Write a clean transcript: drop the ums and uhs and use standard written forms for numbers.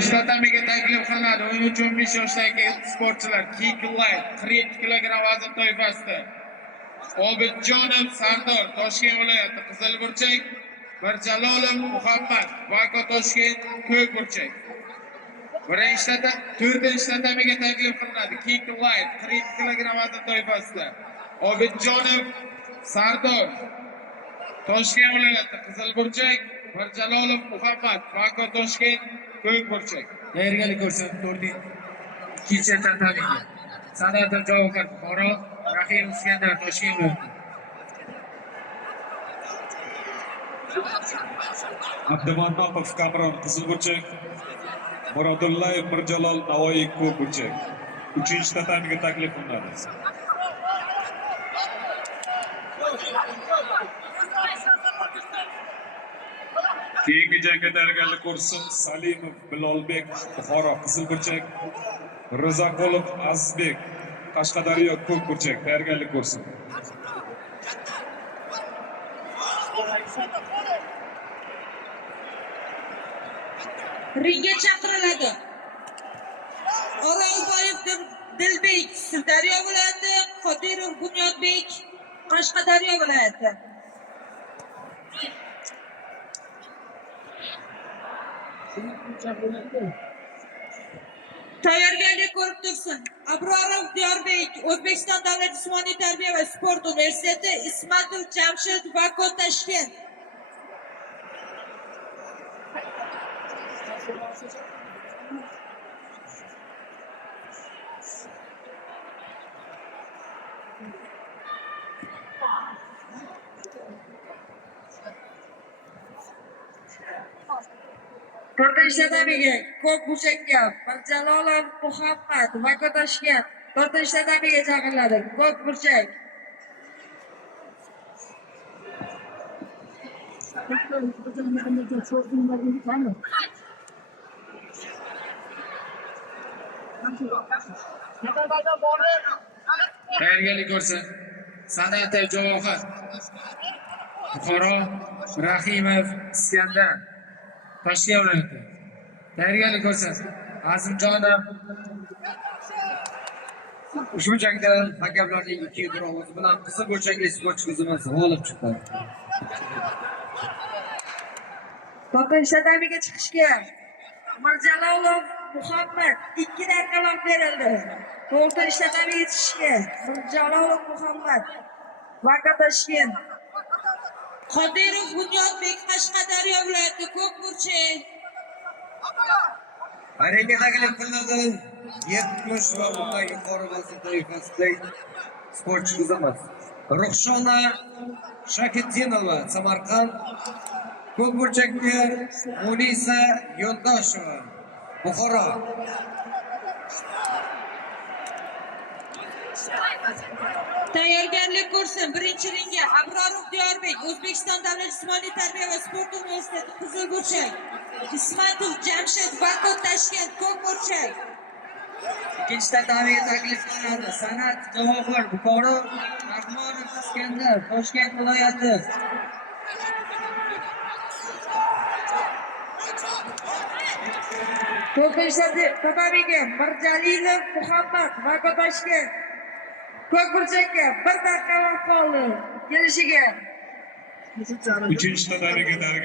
To'rtinchi tatamiga taklif qilinadi. 13-15 yoshdagi sportchilar Kick Light 42 kilogramm vazn toifasida Obidjonov Sardor Toshkent viloyati qizil burchak, Mirjalolov Muhammad Vako Toshkent ko'k burchak. To'rtinchi tatamiga taklif qilinadi. Kick Light 42 kilogramm vazn toifasida Obidjonov Sardor Toshkent viloyati qizil burchak, Mirjalolov Muhammad Vako Toshkent ko'k burchak. Tayyorgarlik ko'rsatib to'rtinchi tatamiga Sanator Javobgar Buxoro, Rahim Iskandar Toshkent viloyati. Abdumanopov Kamron qizil burchak, Muradullayev Mirjalol Navoiy ko'k burchak. Uchinchi tatamiga taklif qilinadi. Keyingi jangga tayyorgarlik ko'rsin Salimov Bilolbek Buxoro qizil burchak, Rizaqulov Azizbek Qashqadaryo ko'k burchak. Tayyorgarlik ko'rsin. Ringga chaqiriladi. O'rolboyev Dilbek Sirdaryo viloyati, Qodirov Bunyodbek Qashqadaryo viloyati. Tayyorgarlik ko'rib tursin. Abrorov Diyorbek O'zbekiston davlat jismoniy tarbiya va sport universiteti, Ismatov Jamshid Vako Toshkent. To'rtinchi tatamiga ko'k burchakka Mirjalolov Muhammad Vako Toshkent. To'rtinchi tatamiga chaqiriladi. Ko'k burchak. Tayyorgarlik ko'rsin Sanator Javobgar Buxoro, Rahimov Iskandar Toshkent viloyati. Tayyorgarlik ko'rsin Azimjonov. Ushbu jangda hakamlarning 2 ovozi bilan qizil burchakli sportchimiz g'olib chiqdi. To'rtinchi tatamiga chiqishga Mirjalolov Muhammad 2 daqiqa vaqt berildi. To'rtinchi tatamiga chiqishga Mirjalolov Muhammad Vako Toshkent. Qodirov Bunyodbek Qashqadaryo viloyati ko'k burchak. Ringga taklif qilinadi. 70 va undan yuqori vazn toifasidagi sportchi qizimiz Ruxshona Shakitdinova Samarqand, ko'k burchakka Munisa Yo'ldosheva Buxoro. Tayyorgarlik ko'rsin. Birinchi ringga Abrorov Diyorbek O'zbekiston davlat jismoniy tarbiya va sport universiteti qizil burchak, Ismatov Jamshid Vako Toshkent ko'k burchak. Ikkinchi tatamiga taklif qilinadi. San'at Javobgar Buxoro, Rahmonov Iskandar Toshkent viloyati. To'rtinchi tatamiga Mirjalilov Muhammad Vako Toshkent. Ko'k burchakka 1 daqiqa vaqt qoldi kelishiga. Uchinchi tatamiga tayyorgarlik